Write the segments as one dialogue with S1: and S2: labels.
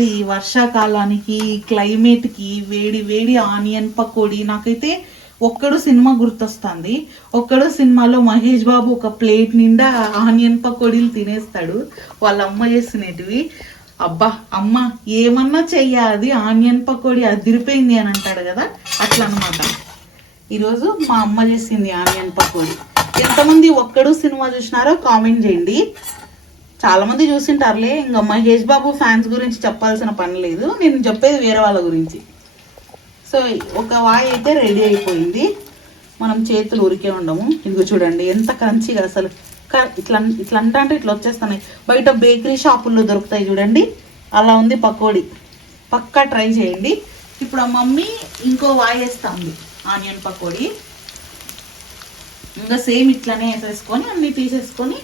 S1: ఈ వర్షాకాలానికి క్లైమేట్కి వేడి వేడి ఆనియన్ పకోడీ నాకైతే ఒక్కడు సినిమా గుర్తొస్తుంది. ఒక్కడు సినిమాలో మహేష్ బాబు ఒక ప్లేట్ నిండా ఆనియన్ పకోడీలు తినేస్తాడు. వాళ్ళ అమ్మ చేసినటివి. అబ్బా అమ్మ ఏమన్నా చెయ్యాలి ఆనియన్ పకోడీ అదిరిపోయింది అని అంటాడు కదా అట్లా అనమాట ఈరోజు మా అమ్మ చేసింది ఆనియన్ పకోడీ. ఎంతమంది ఒక్కడు సినిమా చూసినారో కామెంట్ చేయండి. చాలామంది చూసింటారులే ఇంకా మహేష్ బాబు ఫ్యాన్స్ గురించి చెప్పాల్సిన పని లేదు. నేను చెప్పేది వేరే వాళ్ళ గురించి. సో ఒక వాయి అయితే రెడీ అయిపోయింది. మనం చేతులు ఉరికే ఉండము. ఇదిగో చూడండి ఎంత క్రంచిగా అసలు. ఇట్లా ఇట్లా అంటే అంటే ఇట్లా వచ్చేస్తున్నాయి. బయట బేకరీ షాపుల్లో దొరుకుతాయి చూడండి. అలా ఉంది పకోడీ. పక్కా ట్రై చేయండి. ఇప్పుడు ఆ మమ్మీ ఇంకో వాయి వేస్తుంది ఆనియన్ పకోడీ. ఇంకా సేమ్ ఇట్లానే వేసేసుకొని అన్ని తీసేసుకొని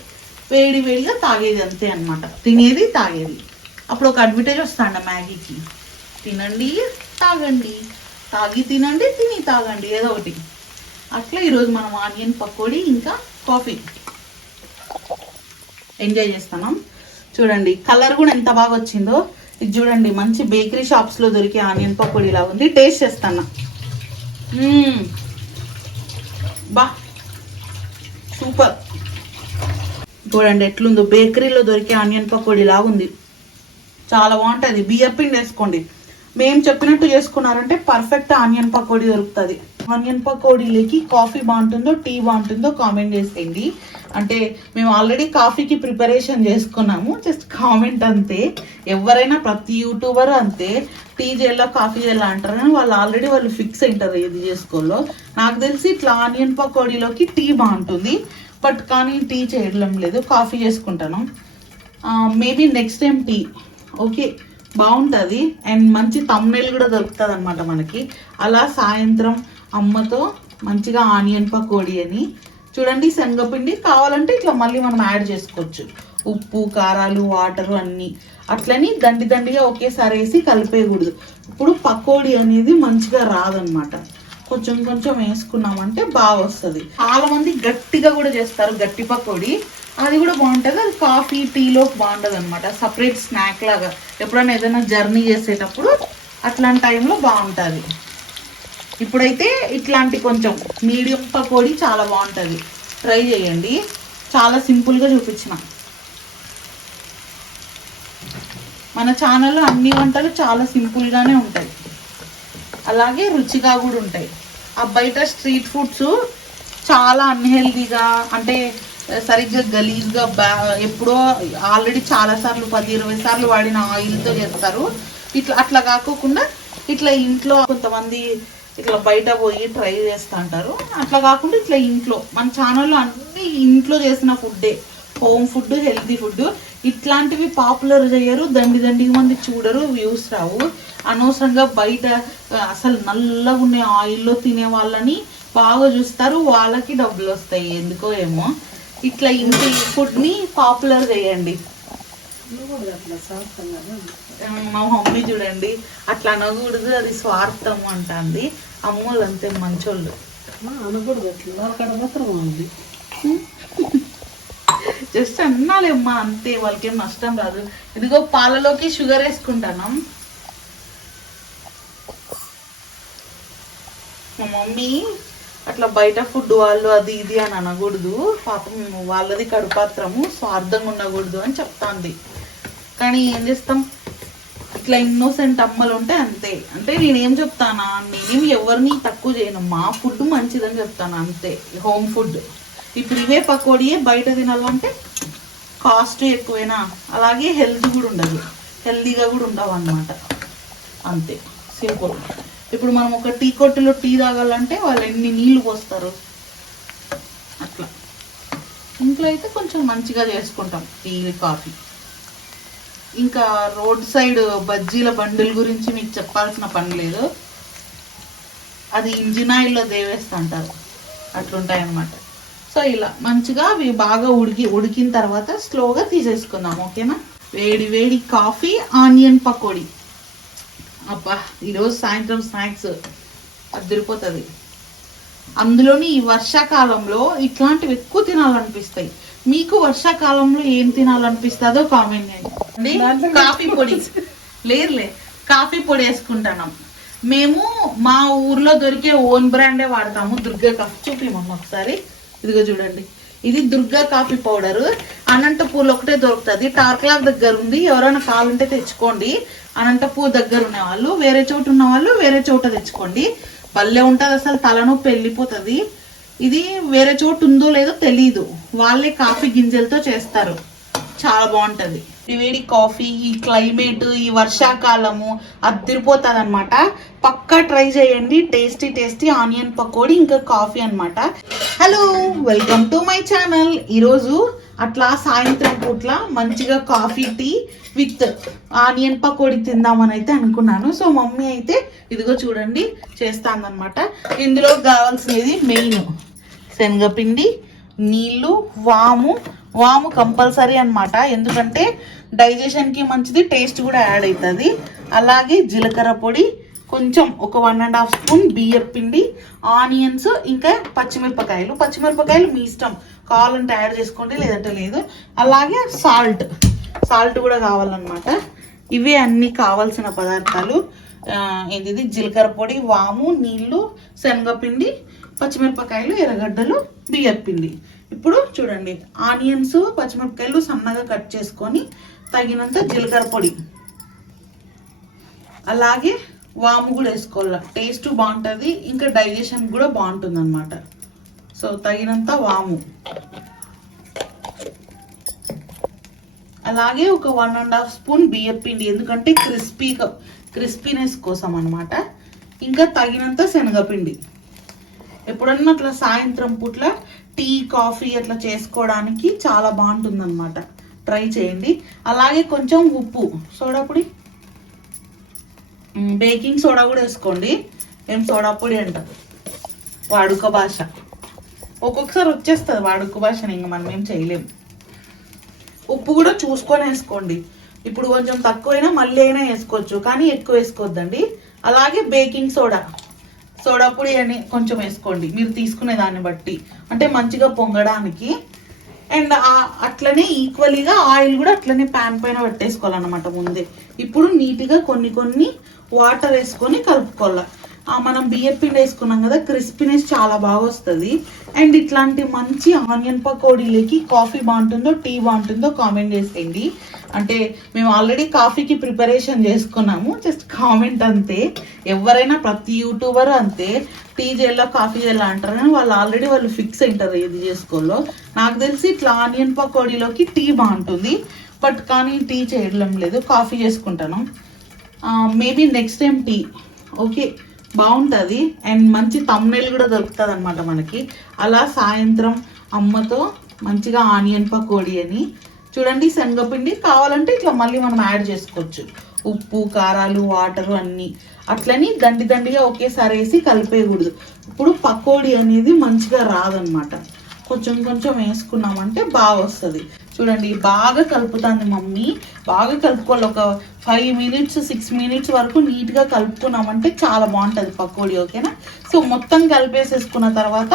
S1: వేడి వేడిగా తాగేది అంతే అన్నమాట. తినేది తాగేది. అప్పుడు ఒక అడ్వర్టైజ్ వస్తాండ మ్యాగీకి. తినండి తాగండి. తాగి తినండి తిని తాగండి ఏదో ఒకటి. అట్లా ఈరోజు మనం ఆనియన్ పకోడీ ఇంకా కాఫీ. ఎంజాయ్ చేస్తున్నాం. చూడండి కలర్ కూడా ఎంత బాగా వచ్చిందో. ఇది చూడండి మంచి బేకరీ షాప్స్లో దొరికే ఆనియన్ పకోడీ ఇలా ఉంది. టేస్ట్ చేస్తాను బా. సూపర్. చూడండి ఎట్లుందో. బేకరీలో దొరికే ఆనియన్ పకోడీ లాగా ఉంది చాలా బాగుంటుంది. బియ్యపిండి వేసుకోండి. మేము చెప్పినట్టు చేసుకున్నారంటే పర్ఫెక్ట్ ఆనియన్ పకోడీ దొరుకుతుంది. ఆనియన్ పకోడీలకి కాఫీ బాగుంటుందో టీ బాగుంటుందో కామెంట్ చేసేయండి. అంటే మేము ఆల్రెడీ కాఫీకి ప్రిపరేషన్ చేసుకున్నాము. జస్ట్ కామెంట్ అంతే. ఎవరైనా ప్రతి యూట్యూబర్ అంతే. టీ చేయాలా కాఫీ చేయాలా అంటారు కానీ వాళ్ళు ఆల్రెడీ వాళ్ళు ఫిక్స్ అయింటారు ఏది చేసుకోలో నాకు తెలిసి ఇట్లా ఆనియన్ పకోడీలోకి టీ బాగుంటుంది. బట్ కానీ టీ చేయడం లేదు కాఫీ చేసుకుంటాను. Maybe next time tea. Okay బాగుంటుంది. అండ్ మంచి తమ్నెల్ కూడా దొరుకుతుంది అనమాట మనకి. అలా సాయంత్రం అమ్మతో మంచిగా ఆనియన్ పకోడీ అని. చూడండి శనగపిండి కావాలంటే ఇట్లా మళ్ళీ మనం యాడ్ చేసుకోవచ్చు. ఉప్పు కారాలు వాటరు అన్నీ. అట్లని దండి దండిగా ఒకేసారి వేసి కలిపేయకూడదు. ఇప్పుడు పకోడీ అనేది మంచిగా రాదనమాట కొంచెం కొంచెం వేసుకున్నామంటే బాగా వస్తుంది. చాలా మంది గట్టిగా కూడా చేస్తారు గట్టి పకోడీ. అది కూడా బాగుంటుంది. అది కాఫీ టీలో బాగుంటుంది అనమాట సపరేట్ స్నాక్ లాగా. ఎప్పుడైనా ఏదైనా జర్నీ చేసేటప్పుడు అట్లాంటి టైంలో బాగుంటుంది. ఇప్పుడైతే ఇట్లాంటి కొంచెం మీడియం పకోడీ చాలా బాగుంటుంది. ట్రై చేయండి. చాలా సింపుల్గా చూపించిన. మన ఛానల్లో అన్ని వంటలు చాలా సింపుల్గానే ఉంటాయి. అలాగే రుచిగా కూడా ఉంటాయి. ఆ బయట స్ట్రీట్ ఫుడ్స్ చాలా అన్హెల్దీగా అంటే సరిగ్గా గలీజ్గా బ్యా ఎప్పుడో ఆల్రెడీ చాలా సార్లు పది ఇరవై సార్లు వాడిన ఆయిల్తో చేస్తారు. ఇట్లా అట్లా కాకోకుండా ఇట్లా ఇంట్లో కొంతమంది ఇట్లా బయట పోయి ట్రై చేస్తూ అంటారు. అట్లా కాకుండా ఇట్లా ఇంట్లో మన ఛానల్లో అన్నీ ఇంట్లో చేసిన ఫుడ్డే. హోమ్ ఫుడ్ హెల్తీ ఫుడ్ ఇట్లాంటివి పాపులర్ చేయరు దండి దండిగా మంది చూడరు వ్యూస్ రావు. అనవసరంగా బయట అసలు నల్లగా ఉండే ఆయిల్లో తినే వాళ్ళని బాగా చూస్తారు వాళ్ళకి డబ్బులు వస్తాయి ఎందుకో ఏమో. ఇట్లా ఇంటి ఫుడ్ని పాపులర్ చేయండి. మా మమ్మీ చూడండి అట్లా అనకూడదు అది స్వార్థం అంటుంది. అమ్మోళ్ళు అంతే మంచోళ్ళు.
S2: అనకూడదు అట్లా.
S1: జస్ట్ అన్నాలేమ్మా అంతే వాళ్ళకి ఏం నష్టం రాదు. ఇదిగో పాలలోకి షుగర్ వేసుకుంటాను. మా మమ్మీ అట్లా బయట ఫుడ్ వాళ్ళు అది ఇది అని అనకూడదు. పాపం వాళ్ళది కడుపాత్రము స్వార్థంగా ఉండకూడదు అని చెప్తాంది. కానీ ఏం చేస్తాం? ఇట్లా ఇన్నోసెంట్ అమ్మలు ఉంటే అంతే. అంటే నేనేం చెప్తానా? నేనేం ఎవరిని తక్కువ చేయను. మా ఫుడ్ మంచిదని చెప్తాను అంతే. Home food. ఇప్పుడు ఇవే పకోడీయే బయట తినాలంటే కాస్ట్ ఎక్కువైనా. అలాగే హెల్త్ కూడా ఉండదు. హెల్తీగా కూడా ఉండవు అన్నమాట. అంతే. సింపుల్ ఇప్పుడు మనం ఒక టీ కొట్టులో టీ తాగాలంటే వాళ్ళు ఎన్ని నీళ్ళు పోస్తారు? అట్లా. ఇంట్లో అయితే కొంచెం మంచిగా చేసుకుంటాం. టీ కాఫీ ఇంకా రోడ్ సైడ్ బజ్జీల బండిల గురించి మీకు చెప్పాల్సిన పని లేదు. అది ఇంజిన్ ఆయిల్లో దేవేస్తా అంటారు. అట్లుంటాయన్నమాట. సో ఇలా మంచిగా అవి బాగా ఉడికి ఉడికిన తర్వాత స్లోగా తీసేసుకుందాం ఓకేనా? వేడి వేడి కాఫీ ఆనియన్ పకోడీ. అబ్బా ఈరోజు సాయంత్రం స్నాక్స్ అదిరిపోతుంది. అందులోని ఈ వర్షాకాలంలో ఇట్లాంటివి ఎక్కువ తినాలనిపిస్తాయి. మీకు వర్షాకాలంలో ఏం తినాలనిపిస్తుందో కామెంట్ చేయండి. కాఫీ పొడి. లేరులే కాఫీ పొడి వేసుకుంటున్నాం మేము మా ఊర్లో దొరికే ఓన్ బ్రాండే వాడతాము. దుర్గా కాఫీ. చూపిమమ్మ ఒకసారి. ఇదిగో చూడండి. ఇది దుర్గా కాఫీ పౌడర్. అనంతపూర్లో ఒకటే దొరుకుతుంది. టార్క్లాక్ దగ్గర ఉంది. ఎవరైనా కావాలంటే తెచ్చుకోండి. అనంతపూర్ దగ్గర ఉన్న వాళ్ళు వేరే చోటు ఉన్న వాళ్ళు వేరే చోట తెచ్చుకోండి. భలే ఉంటుంది అసలు. తలనొప్పి వెళ్ళిపోతుంది. ఇది వేరే చోటు ఉందో లేదో తెలీదు. వాళ్ళే కాఫీ గింజలతో చేస్తారు. చాలా బాగుంటుంది. వేడి కాఫీ ఈ క్లైమేట్ ఈ వర్షాకాలము అద్దరిపోతుంది అనమాట పక్కా ట్రై చేయండి. టేస్టీ టేస్టీ ఆనియన్ పకోడీ ఇంకా కాఫీ అనమాట hello welcome to my channel ఈరోజు అట్లా సాయంత్రం పూట్ల మంచిగా coffee tea with onion pakoda తిందామని అయితే అనుకున్నాను. సో మమ్మీ అయితే ఇదిగో చూడండి చేస్తానమాట ఇందులో కావాల్సినది మెయిన్ శనగపిండి నీళ్ళు వాము. వాము కంపల్సరీ అనమాట ఎందుకంటే డైజెషన్కి మంచిది టేస్ట్ కూడా యాడ్ అవుతుంది అలాగే జీలకర్ర పొడి కొంచెం ఒక వన్ అండ్ హాఫ్ స్పూన్ బియ్యం పిండి ఆనియన్స్ ఇంకా పచ్చిమిరపకాయలు. పచ్చిమిరపకాయలు మీ ఇష్టం. కావాలంటే యాడ్ చేసుకోండి లేదంటే లేదు. అలాగే సాల్ట్ సాల్ట్ కూడా కావాలన్నమాట. ఇవే అన్ని కావాల్సిన పదార్థాలు. ఏంటిది? జీలకర్ర పొడి వాము నీళ్ళు శనగపిండి పచ్చిమిరపకాయలు ఎర్రగడ్డలు బియ్యం పిండి. ఇప్పుడు చూడండి. ఆనియన్స్ పచ్చిమిరపకాయలు సన్నగా కట్ చేసుకొని తగినంత జీలకర్ర పొడి. అలాగే వాము కూడా వేసుకోవాలి. టేస్ట్ బాగుంటుంది ఇంకా డైజెషన్ కూడా బాగుంటుంది అనమాట సో తగినంత వాము. అలాగే ఒక వన్ అండ్ హాఫ్ స్పూన్ బియ్యం పిండి ఎందుకంటే క్రిస్పీగా క్రిస్పీనెస్ కోసం అనమాట ఇంకా తగినంత శనగపిండి. ఎప్పుడన్నా అట్లా సాయంత్రం పూట్ల టీ కాఫీ అట్లా చేసుకోవడానికి చాలా బాగుంటుంది అనమాట ట్రై చేయండి. అలాగే కొంచెం ఉప్పు సోడా పొడి. బేకింగ్ సోడా కూడా వేసుకోండి. ఏం సోడా పొడి అంట వాడుక భాష. ఒక్కొక్కసారి వచ్చేస్తుంది వాడుక భాషని ఇంకా మనం ఏం చేయలేము ఉప్పు కూడా చూసుకొని వేసుకోండి. ఇప్పుడు కొంచెం తక్కువైనా మళ్ళీ అయినా వేసుకోవచ్చు కానీ ఎక్కువ వేసుకోవద్దండి. అలాగే బేకింగ్ సోడా. సోడా పొడి అని కొంచెం వేసుకోండి. మీరు తీసుకునే దాన్ని బట్టి. అంటే మంచిగా పొంగడానికి. అండ్ అట్లనే ఈక్వలీగా ఆయిల్ కూడా అట్లనే ప్యాన్ పైన పెట్టేసుకోవాలన్నమాట ముందే. ఇప్పుడు నీట్గా కొన్ని కొన్ని వాటర్ వేసుకొని కలుపుకోవాలి. మనం బియ్యం పిండి వేసుకున్నాం కదా క్రిస్పీనెస్ చాలా బాగా వస్తుంది. అండ్ ఇట్లాంటి మంచి ఆనియన్ పకోడీలకి కాఫీ బాగుంటుందో టీ బాగుంటుందో కామెంట్ చేసేయండి. అంటే మేము ఆల్రెడీ కాఫీకి ప్రిపరేషన్ చేసుకున్నాము. జస్ట్ కామెంట్ అంతే. ఎవరైనా ప్రతి యూట్యూబర్ అంతే. టీ చేయాలా కాఫీ చేయాలా అంటారు కానీ వాళ్ళు ఆల్రెడీ వాళ్ళు ఫిక్స్ అయింటారు ఏది చేసుకోలో నాకు తెలిసి ఇట్లా ఆనియన్ పకోడీలోకి టీ బాగుంటుంది. బట్ కానీ టీ చేయడం లేదు. కాఫీ చేసుకుంటాను. Maybe next time tea okay బాగుంటుంది. అండ్ మంచి తమ్నెల్ కూడా దొరుకుతుంది అనమాట మనకి. అలా సాయంత్రం అమ్మతో మంచిగా ఆనియన్ పకోడీ అని. చూడండి శనగపిండి కావాలంటే ఇట్లా మళ్ళీ మనం యాడ్ చేసుకోవచ్చు. ఉప్పు కారాలు వాటరు అన్నీ. అట్లని దండి దండిగా ఒకేసారి వేసి కలిపేయకూడదు. ఇప్పుడు పకోడీ అనేది మంచిగా రాదనమాట కొంచెం కొంచెం వేసుకున్నామంటే బాగా వస్తుంది చూడండి బాగా కలుపుతుంది మమ్మీ. బాగా కలుపుకోవాలి. ఒక ఫైవ్ మినిట్స్ సిక్స్ మినిట్స్ వరకు నీట్గా కలుపుకున్నామంటే చాలా బాగుంటుంది పకోడీ ఓకేనా? సో మొత్తం కలిపేసేసుకున్న తర్వాత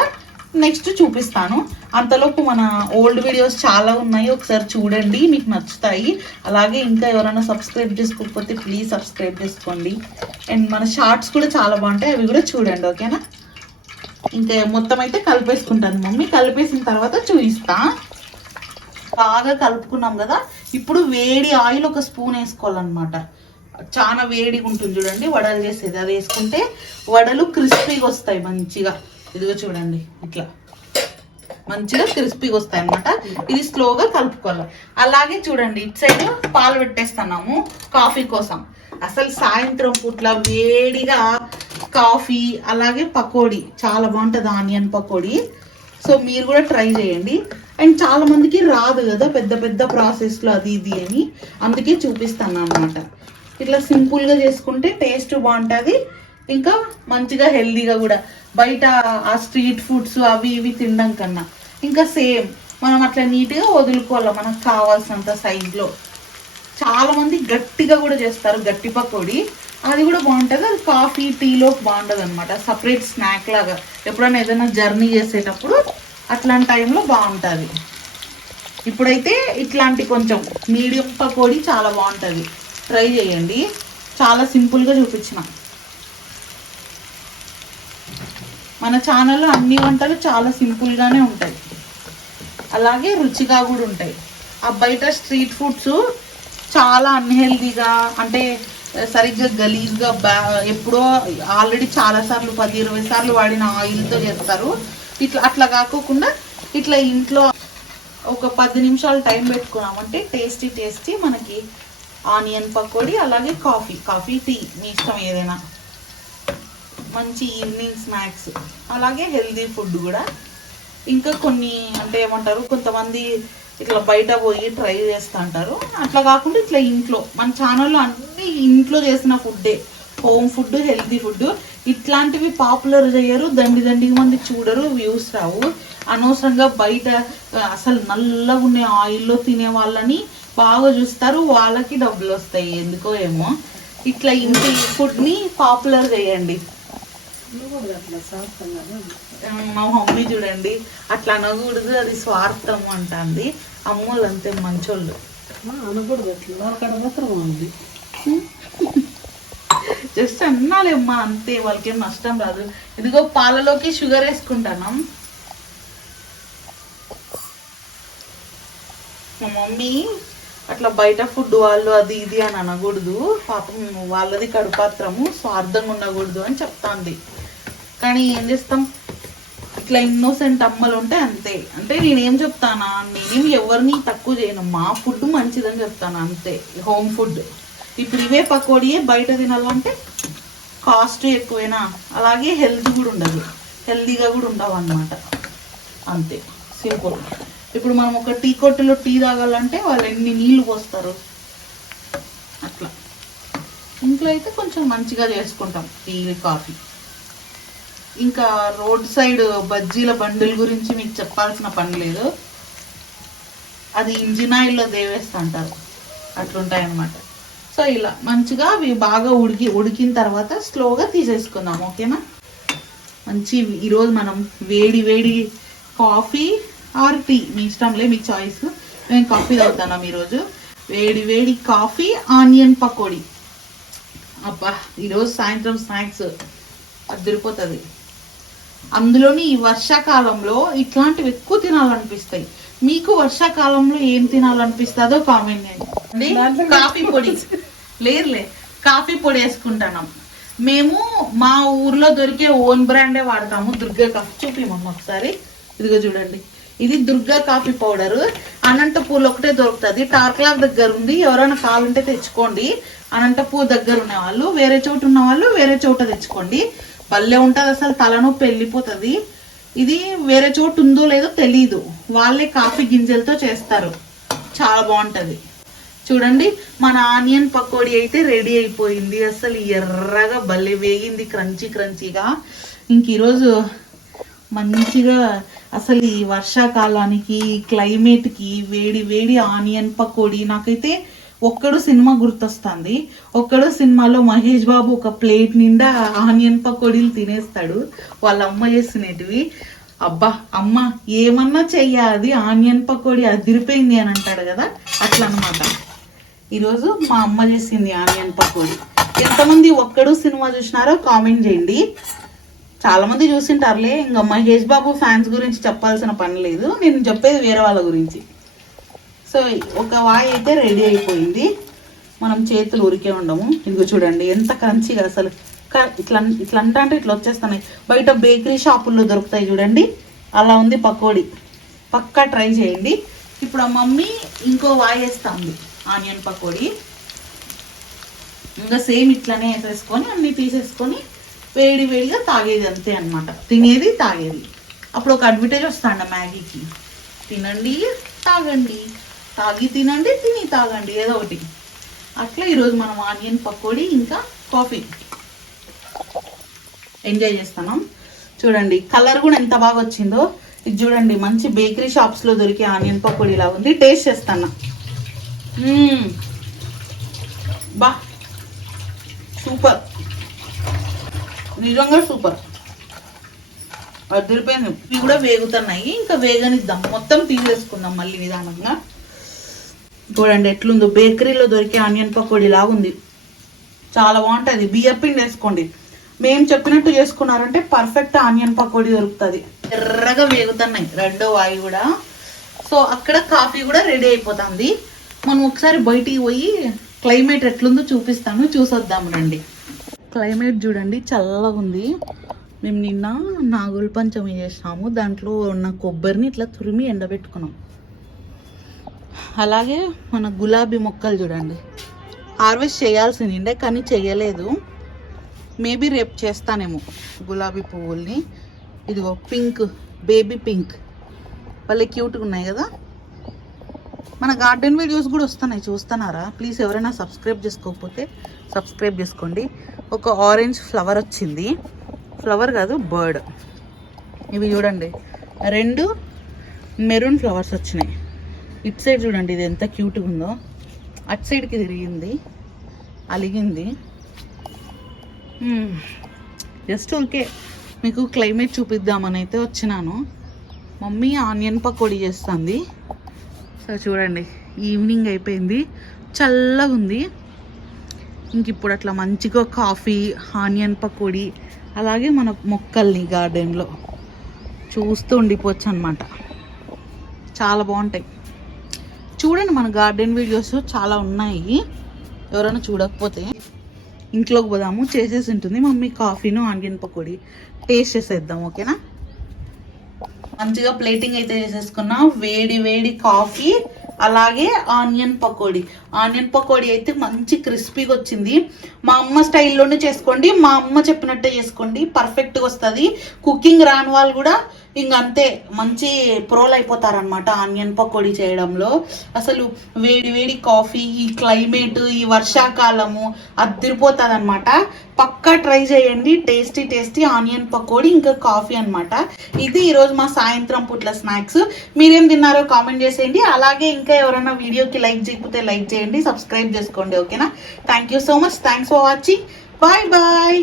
S1: నెక్స్ట్ చూపిస్తాను. అంతలోపు మన ఓల్డ్ వీడియోస్ చాలా ఉన్నాయి. ఒకసారి చూడండి మీకు నచ్చుతాయి. అలాగే ఇంకా ఎవరైనా సబ్స్క్రైబ్ చేసుకోకపోతే ప్లీజ్ సబ్స్క్రైబ్ చేసుకోండి. అండ్ మన షార్ట్స్ కూడా చాలా బాగుంటాయి. అవి కూడా చూడండి ఓకేనా? ఇంకా మొత్తం అయితే కలిపేసుకుంటాను మమ్మీ. కలిపేసిన తర్వాత చూపిస్తాను బాగా కలుపుకున్నాం కదా. ఇప్పుడు వేడి ఆయిల్ ఒక స్పూన్ వేసుకోవాలన్నమాట. చాలా వేడిగా ఉంటుంది చూడండి వడలు చేసేది. అది వేసుకుంటే వడలు క్రిస్పీగా వస్తాయి మంచిగా. ఇదిగో చూడండి ఇట్లా. మంచిగా క్రిస్పీగా వస్తాయి అన్నమాట. ఇది స్లోగా కలుపుకోవాలి. అలాగే చూడండి ఇటు సైడ్ పాలు పెట్టేస్తున్నాము కాఫీ కోసం. అసలు సాయంత్రం పూట్ల వేడిగా కాఫీ అలాగే పకోడీ. చాలా బాగుంటుంది ఆనియన్ పకోడీ. సో మీరు కూడా ట్రై చేయండి. అండ్ చాలా మందికి రాదు కదా పెద్ద పెద్ద ప్రాసెస్లో అది ఇది అని. అందుకే చూపిస్తాను అనమాట ఇట్లా సింపుల్గా చేసుకుంటే టేస్ట్ బాగుంటుంది. ఇంకా మంచిగా హెల్దీగా కూడా. బయట ఆ స్ట్రీట్ ఫుడ్స్ అవి ఇవి తినడం కన్నా. ఇంకా సేమ్ మనం అట్లా నీట్గా వదులుకోవాలి మనకు కావాల్సినంత సైజులో చాలామంది గట్టిగా కూడా చేస్తారు గట్టి పకోడీ. అది కూడా బాగుంటుంది. అది కాఫీ టీలో బాగుంటుంది అనమాట సపరేట్ స్నాక్ లాగా. ఎప్పుడైనా ఏదైనా జర్నీ చేసేటప్పుడు అట్లాంటి టైంలో బాగుంటుంది. ఇప్పుడైతే ఇట్లాంటి కొంచెం మీడియం పకోడీ చాలా బాగుంటుంది. ట్రై చేయండి. చాలా సింపుల్గా చూపించిన. మన ఛానల్లో అన్ని వంటలు చాలా సింపుల్గానే ఉంటాయి. అలాగే రుచిగా కూడా ఉంటాయి. ఆ బయట స్ట్రీట్ ఫుడ్స్ చాలా అన్హెల్దీగా అంటే సరిగ్గా గలీజ్గా బ్యా ఎప్పుడో ఆల్రెడీ చాలా సార్లు పది ఇరవై సార్లు వాడిన ఆయిల్తో చేస్తారు. ఇట్లా అట్లా కాకోకుండా ఇట్లా ఇంట్లో ఒక పది నిమిషాలు టైం పెట్టుకున్నామంటే టేస్టీ టేస్టీ మనకి ఆనియన్ పకోడీ అలాగే కాఫీ. కాఫీ టీ మీ ఇష్టం ఏదైనా. మంచి ఈవినింగ్ స్నాక్స్. అలాగే హెల్దీ ఫుడ్ కూడా. ఇంకా కొన్ని అంటే ఏమంటారు కొంతమంది ఇట్లా బయట పోయి ట్రై చేస్తూ అంటారు అట్లా కాకుండా ఇట్లా ఇంట్లో. మన ఛానల్లో అన్నీ ఇంట్లో చేసిన ఫుడ్డే. Home food healthy food. ఇట్లాంటివి పాపులర్ చేయరు దండి దండి మంది చూడరు వ్యూస్ రావు. అనవసరంగా బయట అసలు నల్లగా ఉండే ఆయిల్లో తినే వాళ్ళని బాగా చూస్తారు వాళ్ళకి డబ్బులు వస్తాయి ఎందుకో ఏమో. ఇట్లా ఇంటి ఫుడ్ని పాపులర్ చేయండి. మా మమ్మీ చూడండి అట్లా అనకూడదు అది స్వార్థం అంటుంది. అమ్మోళ్ళు అంతే మంచోళ్ళు.
S2: అనకూడదు అట్లా. ఉంది.
S1: జస్ట్ అన్నాలేమ్మా అంతే వాళ్ళకేం నష్టం రాదు. ఇదిగో పాలలోకి షుగర్ వేసుకుంటాను. మా మమ్మీ అట్లా బయట ఫుడ్ వాళ్ళు అది ఇది అని అనకూడదు. పాపం వాళ్ళది కడుపాత్రము స్వార్థంగా ఉండకూడదు అని చెప్తాంది. కానీ ఏం చేస్తాం? ఇట్లా ఇన్నోసెంట్ అమ్మలు ఉంటే అంతే. అంటే నేనేం చెప్తానా? నేనేం ఎవరిని తక్కువ చేయను. మా ఫుడ్ మంచిదని చెప్తాను అంతే. Home food. ఇప్పుడు ఇవే పకోడియే బయట తినాలంటే కాస్ట్ ఎక్కువైనా. అలాగే హెల్తీ కూడా ఉండదు. హెల్తీగా కూడా ఉండవు అన్నమాట అంతే. సింపుల్ ఇప్పుడు మనం ఒక టీ కొట్టులో టీ తాగాలంటే వాళ్ళు ఎన్ని నీళ్ళు పోస్తారు? అట్లా. ఇంట్లో అయితే కొంచెం మంచిగా చేసుకుంటాం. టీ కాఫీ ఇంకా రోడ్ సైడ్ బజ్జీల బండిల గురించి మీకు చెప్పాల్సిన పని లేదు. అది ఇంజిన్ ఆయిల్లో దేవేస్తా అంటారు. అట్లుంటాయన్నమాట. సో ఇలా మంచిగా అవి బాగా ఉడికి ఉడికిన తర్వాత స్లోగా తీసేసుకుందాం ఓకేనా మంచి ఈరోజు మనం వేడి వేడి కాఫీ ఆర్ టీ. మీ ఇష్టంలే మీ చాయిస్ మేము కాఫీ తాగుతున్నాం ఈరోజు. వేడి వేడి కాఫీ ఆనియన్ పకోడీ. అబ్బా ఈరోజు సాయంత్రం స్నాక్స్ అదిరిపోతుంది అందులోని ఈ వర్షాకాలంలో ఇట్లాంటివి ఎక్కువ తినాలనిపిస్తాయి. మీకు వర్షాకాలంలో ఏం తినాలనిపిస్తుందో కామెంట్ చేయండి. కాఫీ పొడి. లేదులే కాఫీ పొడి వేసుకుంటాను. మేము మా ఊర్లో దొరికే ఓన్ బ్రాండే వాడతాము దుర్గా కాఫీ. చూపిమమ్మ ఒకసారి. ఇదిగో చూడండి. ఇది దుర్గా కాఫీ పౌడర్. అనంతపూర్లో ఒకటే దొరుకుతుంది. టార్క్లాక్ దగ్గర ఉంది. ఎవరైనా కావాలంటే తెచ్చుకోండి. అనంతపూర్ దగ్గర ఉన్న వాళ్ళు వేరే చోటు ఉన్న వాళ్ళు వేరే చోట తెచ్చుకోండి. భలే ఉంటుంది అసలు తలనొప్పి వెళ్ళిపోతుంది. ఇది వేరే చోటు ఉందో లేదో తెలీదు. వాళ్ళే కాఫీ గింజలతో చేస్తారు. చాలా బాగుంటుంది. చూడండి మన ఆనియన్ పకోడీ అయితే రెడీ అయిపోయింది. అసలు ఎర్రగా భలే వేగింది క్రంచీ క్రంచీగా. ఇంక ఈరోజు మంచిగా అసలు ఈ వర్షాకాలానికి క్లైమేట్కి వేడి వేడి ఆనియన్ పకోడీ నాకైతే ఒక్కడు సినిమా గుర్తొస్తుంది. ఒక్కడు సినిమాలో మహేష్ బాబు ఒక ప్లేట్ నిండా ఆనియన్ పకోడీలు తినేస్తాడు. వాళ్ళ అమ్మ చేసినటివి అబ్బా అమ్మ ఏమన్నా చెయ్యాలి ఆనియన్ పకోడీ అదిరిపోయింది అని అంటాడు కదా. అట్లా అనమాట ఈరోజు మా అమ్మ చేసింది ఆనియన్ పకోడీ. ఎంతమంది ఒక్కడు సినిమా చూసినారో కామెంట్ చేయండి. చాలామంది చూసింటారులే. ఇంకా మహేష్ బాబు ఫ్యాన్స్ గురించి చెప్పాల్సిన పని లేదు. నేను చెప్పేది వేరే వాళ్ళ గురించి. సో ఒక వాయి అయితే రెడీ అయిపోయింది. మనం చేతులు ఉరికే ఉండము. ఇదిగో చూడండి ఎంత క్రంచిగా అసలు. క- ఇట్లా ఇట్లా అంటే అంటే ఇట్లా వచ్చేస్తున్నాయి బయట బేకరీ షాపుల్లో దొరుకుతాయి చూడండి. అలా ఉంది పకోడీ. పక్కా ట్రై చేయండి. ఇప్పుడు ఆ మమ్మీ ఇంకో వాయి వేస్తుంది ఆనియన్ పకోడీ. ఇంకా సేమ్ ఇట్లానే వేసేసుకొని అన్ని తీసేసుకొని వేడి వేడిగా తాగేది అంతే అన్నమాట. తినేది తాగేది. అప్పుడు ఒక అడ్వర్టైజ్ వస్తాండ మ్యాగీకి. తినండి తాగండి. తాగి తినండి తిని తాగండి ఏదో ఒకటి. అట్లా ఈరోజు మనం ఆనియన్ పకోడీ ఇంకా కాఫీ. ఎంజాయ్ చేస్తున్నాం. చూడండి కలర్ కూడా ఎంత బాగా వచ్చిందో. ఇది చూడండి మంచి బేకరీ షాప్స్లో దొరికే ఆనియన్ పకోడీ ఇలా ఉంది. టేస్ట్ చేస్తాను బా. సూపర్. నిజంగా సూపర్. అదిరిపోయింది ఇవి కూడా వేగుతున్నాయి. ఇంకా వేగనిద్దాం. మొత్తం తీసేసుకుందాం మళ్ళీ నిదానంగా. చూడండి ఎట్లుందో. బేకరీలో దొరికే ఆనియన్ పకోడీ లాగా ఉంది చాలా బాగుంటుంది. బియ్యపిండి వేసుకోండి. మేము చెప్పినట్టు చేసుకున్నారంటే పర్ఫెక్ట్ ఆనియన్ పకోడీ దొరుకుతుంది. ఎర్రగా వేగుతున్నాయి. రెండో వాయి కూడా. సో అక్కడ కాఫీ కూడా రెడీ అయిపోతుంది. మనం ఒకసారి బయటికి పోయి క్లైమేట్ ఎట్లుందో చూపిస్తాను. చూసొద్దాం రండి. క్లైమేట్ చూడండి చల్లగా ఉంది మేము నిన్న నాగుల పంచమి చేసినాము. దాంట్లో ఉన్న కొబ్బరిని ఇట్లా తురిమి ఎండబెట్టుకున్నాం. అలాగే మన గులాబీ మొక్కలు చూడండి. హార్వెస్ట్ చేయాల్సిందే కానీ చేయలేదు. మేబీ రేపు చేస్తానేమో గులాబీ పువ్వుల్ని. ఇదిగో పింక్ బేబీ పింక్. భలే క్యూట్గా ఉన్నాయి కదా. మన గార్డెన్ వీడియోస్ కూడా వస్తున్నాయి. చూస్తున్నారా? ప్లీజ్ ఎవరైనా సబ్స్క్రైబ్ చేసుకోకపోతే సబ్స్క్రైబ్ చేసుకోండి. ఒక ఆరెంజ్ ఫ్లవర్ వచ్చింది. ఫ్లవర్ కాదు బర్డ్. ఇవి చూడండి. రెండు మెరూన్ ఫ్లవర్స్ వచ్చినాయి. ఇటు సైడ్ చూడండి ఇది ఎంత క్యూట్గా ఉందో. అటు సైడ్కి తిరిగింది అలిగింది. జస్ట్ ఓకే మీకు క్లైమేట్ చూపిద్దామని అయితే వచ్చినాను. మమ్మీ ఆనియన్ పకోడీ చేస్తుంది. సో చూడండి ఈవినింగ్ అయిపోయింది. చల్లగా ఉంది. ఇంక ఇప్పుడు అట్లా మంచిగా కాఫీ ఆనియన్ పకోడీ అలాగే మన మొక్కల్ని గార్డెన్లో చూస్తూ ఉండిపోవచ్చు అనమాట చాలా బాగుంటాయి. చూడండి మన గార్డెన్ వీడియోస్ చాలా ఉన్నాయి. ఎవరైనా చూడకపోతే ఇంట్లోకి పోదాము చేసేసి ఉంటుంది. మమ్మీ కాఫీను ఆనియన్ పకోడీ టేస్ట్ చేసేద్దాం ఓకేనా? మంచిగా ప్లేటింగ్ అయితే చేసేసుకున్నా. వేడి వేడి కాఫీ అలాగే ఆనియన్ పకోడీ. ఆనియన్ పకోడీ అయితే మంచి క్రిస్పీగా వచ్చింది. మా అమ్మ స్టైల్లోనే చేసుకోండి. మా అమ్మ చెప్పినట్టే చేసుకోండి. పర్ఫెక్ట్గా వస్తుంది. కుకింగ్ రాని వాళ్ళు కూడా ఇంక అంతే మంచి ప్రోలు అయిపోతారనమాట ఆనియన్ పకోడీ చేయడంలో. అసలు వేడి వేడి కాఫీ ఈ క్లైమేట్ ఈ వర్షాకాలము అద్దరిపోతుంది అనమాట పక్కా ట్రై చేయండి టేస్టీ టేస్టీ ఆనియన్ పకోడీ ఇంకా కాఫీ అనమాట ఇది ఈరోజు మా సాయంత్రం పుట్ల స్నాక్స్. మీరేం తిన్నారో కామెంట్ చేసేయండి. అలాగే ఇంకా ఎవరైనా వీడియోకి లైక్ చేయకపోతే లైక్ చేయండి సబ్స్క్రైబ్ చేసుకోండి ఓకేనా? Thank you so much thanks for watching bye bye